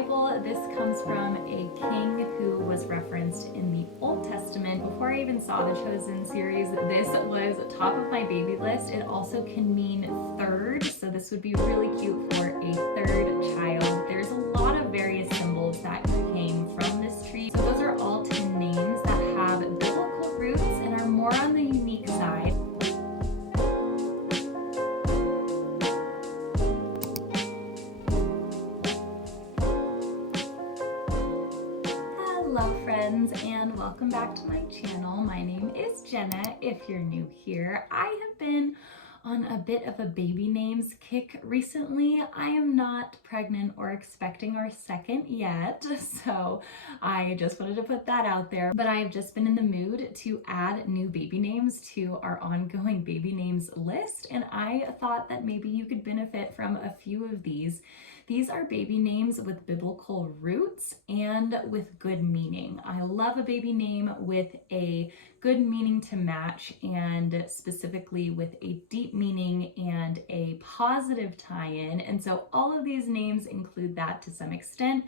Bible, this comes from a king who was referenced in the Old Testament. Before I even saw the Chosen series, this was top of my baby list. It also can mean third, so this would be really cute for a third child. There's a lot of various symbols that came from this tree. So those are all 10 names that have biblical roots and are more on the unique side. Hello friends, and welcome back to my channel. My name is Jenna. If you're new here, I have been on a bit of a baby names kick recently. I am not pregnant or expecting our second yet, so I just wanted to put that out there. But I've just been in the mood to add new baby names to our ongoing baby names list, and I thought that maybe you could benefit from a few of these. These are baby names with biblical roots and with good meaning. I love a baby name with a good meaning to match, and specifically with a deep meaning and a positive tie-in. And so all of these names include that to some extent.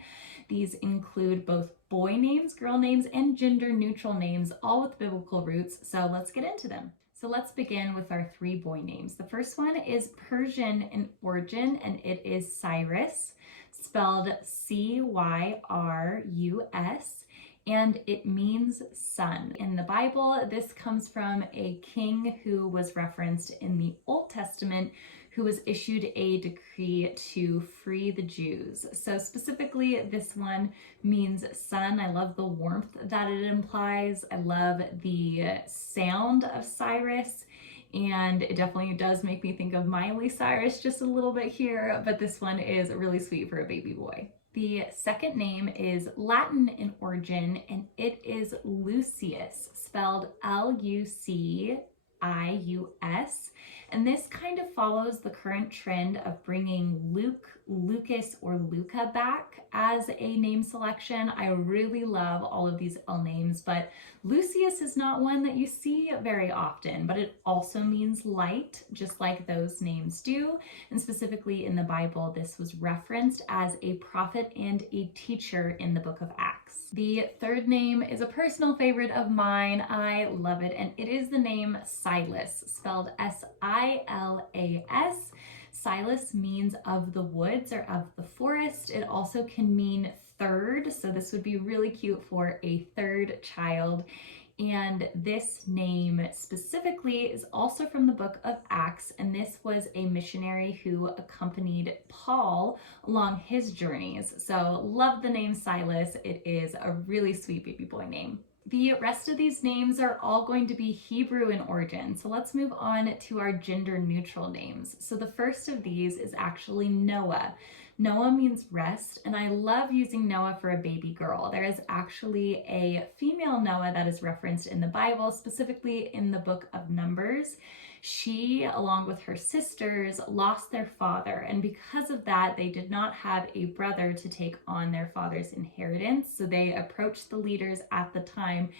These include both boy names, girl names, and gender neutral names, all with biblical roots. So let's get into them. So let's begin with our 3 boy names. The first one is Persian in origin, and it is Cyrus, spelled C-Y-R-U-S, and it means son. In the Bible, this comes from a king who was referenced in the Old Testament, who was issued a decree to free the Jews. So specifically, this one means son. I love the warmth that it implies. I love the sound of Cyrus, and it definitely does make me think of Miley Cyrus just a little bit here, but this one is really sweet for a baby boy. The second name is Latin in origin, and it is Lucius, spelled L-U-C-I-U-S. And this kind of follows the current trend of bringing Luke, Lucas, or Luca back as a name selection. I really love all of these L names, but Lucius is not one that you see very often, but it also means light, just like those names do. And specifically in the Bible, this was referenced as a prophet and a teacher in the book of Acts. The third name is a personal favorite of mine. I love it, and it is the name Silas, spelled S-I-L-A-S. Silas means of the woods or of the forest. It also can mean third, so this would be really cute for a third child. And this name specifically is also from the book of Acts, and this was a missionary who accompanied Paul along his journeys. So love the name Silas. It is a really sweet baby boy name. The rest of these names are all going to be Hebrew in origin. So let's move on to our gender neutral names. So the first of these is actually Noah. Noah means rest, and I love using Noah for a baby girl. There is actually a female Noah that is referenced in the Bible, specifically in the book of Numbers. She, along with her sisters, lost their father, and because of that, they did not have a brother to take on their father's inheritance. So they approached the leaders at the time,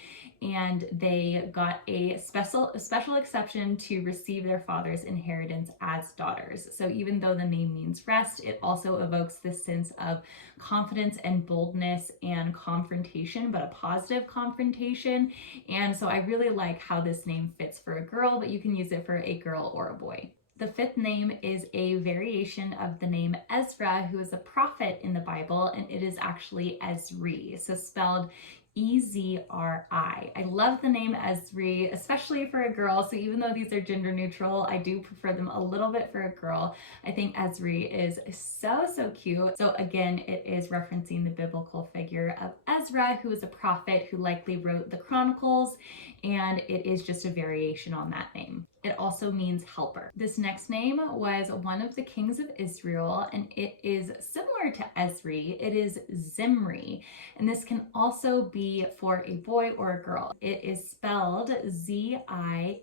and they got a special exception to receive their father's inheritance as daughters. So even though the name means rest, it also evokes this sense of confidence and boldness and confrontation, but a positive confrontation. And so I really like how this name fits for a girl, but you can use it for a girl or a boy. The fifth name is a variation of the name Ezra, who is a prophet in the Bible, and it is actually Ezri, so spelled E-Z-R-I. I love the name Ezri, especially for a girl. So even though these are gender neutral, I do prefer them a little bit for a girl. I think Ezri is so cute. So again, it is referencing the biblical figure of Ezra, who is a prophet who likely wrote the Chronicles, and it is just a variation on that name. It also means helper. This next name was one of the kings of Israel, and it is similar to Ezri. It is Zimri, and this can also be for a boy or a girl. It is spelled Z-I-M-R-I,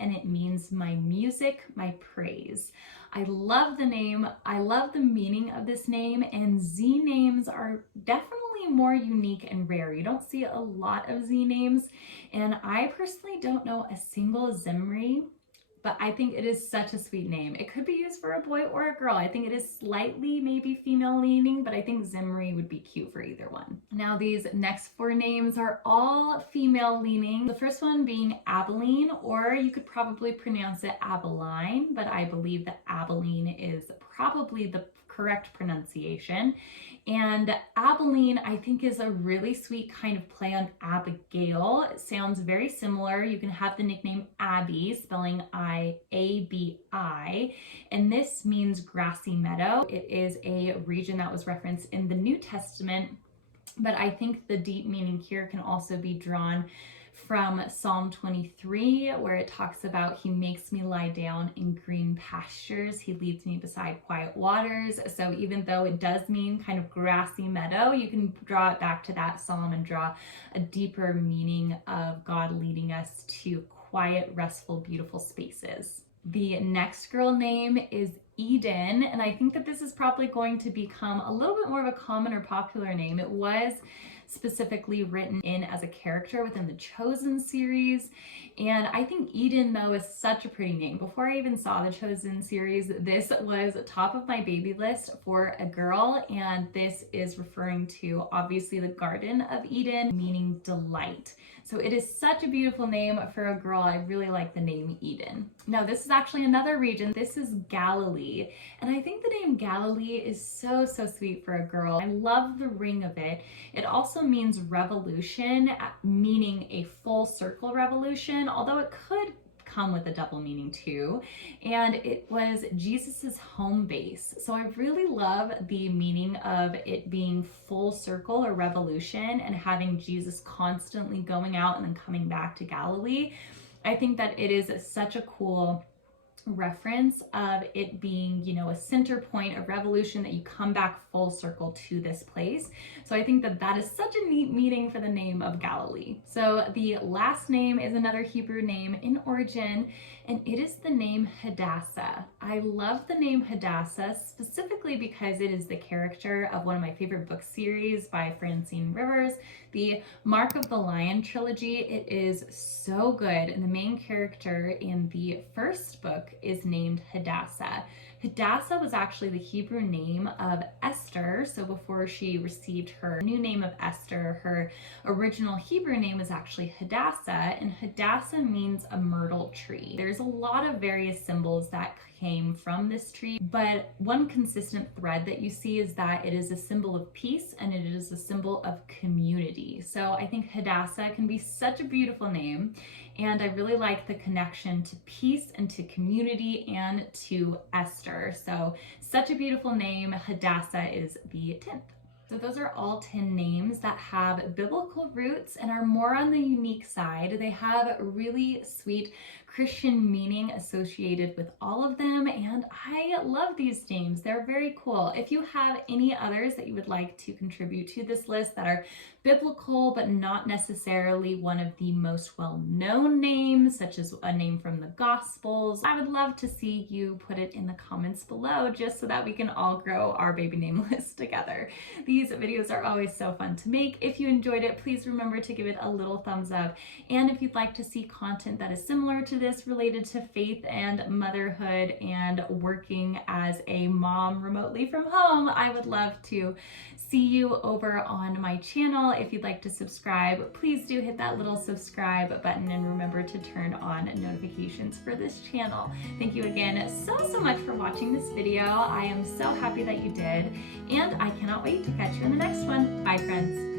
and it means my music, my praise. I love the name. I love the meaning of this name, and Z names are definitely more unique and rare. You don't see a lot of Z names, and I personally don't know a single Zimri but I think it is such a sweet name. It could be used for a boy or a girl. I think it is slightly maybe female leaning, but I think Zimri would be cute for either one. Now these next 4 names are all female leaning. The first one being Abilene, or you could probably pronounce it Abeline, but I believe that Abilene is probably the correct pronunciation. And Abilene, I think, is a really sweet kind of play on Abigail. It sounds very similar. You can have the nickname Abby, spelling I-A-B-I, and this means grassy meadow. It is a region that was referenced in the New Testament, but I think the deep meaning here can also be drawn from Psalm 23, where it talks about he makes me lie down in green pastures. He leads me beside quiet waters. So even though it does mean kind of grassy meadow, you can draw it back to that psalm and draw a deeper meaning of God leading us to quiet, restful, beautiful spaces. The next girl name is Eden, and I think that this is probably going to become a little bit more of a common or popular name. It was specifically written in as a character within the Chosen series, and I think Eden, though, is such a pretty name. Before I even saw the Chosen series, this was top of my baby list for a girl, and this is referring to obviously the Garden of Eden, meaning delight. So it is such a beautiful name for a girl. I really like the name Eden. Now this is actually another region. This is Galilee. And I think the name Galilee is so sweet for a girl. I love the ring of it. It also means revolution, meaning a full circle revolution, although it could come with a double meaning too. And it was Jesus's home base. So I really love the meaning of it being full circle or revolution and having Jesus constantly going out and then coming back to Galilee. I think that it is such a cool reference of it being, you know, a center point of revolution, that you come back full circle to this place. So I think that that is such a neat meaning for the name of Galilee. So the last name is another Hebrew name in origin, and it is the name Hadassah. I love the name Hadassah specifically because it is the character of one of my favorite book series by Francine Rivers, the Mark of the Lion trilogy. It is so good, and the main character in the first book is named Hadassah. Hadassah was actually the Hebrew name of Esther. So before she received her new name of Esther, her original Hebrew name was actually Hadassah, and Hadassah means a myrtle tree. There's a lot of various symbols that came from this tree, but one consistent thread that you see is that it is a symbol of peace and it is a symbol of community. So I think Hadassah can be such a beautiful name, and I really like the connection to peace and to community and to Esther. So such a beautiful name. Hadassah is the 10th. So those are all 10 names that have biblical roots and are more on the unique side. They have really sweet Christian meaning associated with all of them, and I love these names. They're very cool. If you have any others that you would like to contribute to this list that are biblical but not necessarily one of the most well-known names, such as a name from the Gospels, I would love to see you put it in the comments below, just so that we can all grow our baby name list together. These videos are always so fun to make. If you enjoyed it, please remember to give it a little thumbs up. And if you'd like to see content that is similar to this, related to faith and motherhood and working as a mom remotely from home, I would love to see you over on my channel. If you'd like to subscribe, please do hit that little subscribe button and remember to turn on notifications for this channel. Thank you again so much for watching this video. I am so happy that you did, and I cannot wait to catch you in the next one. Bye, friends.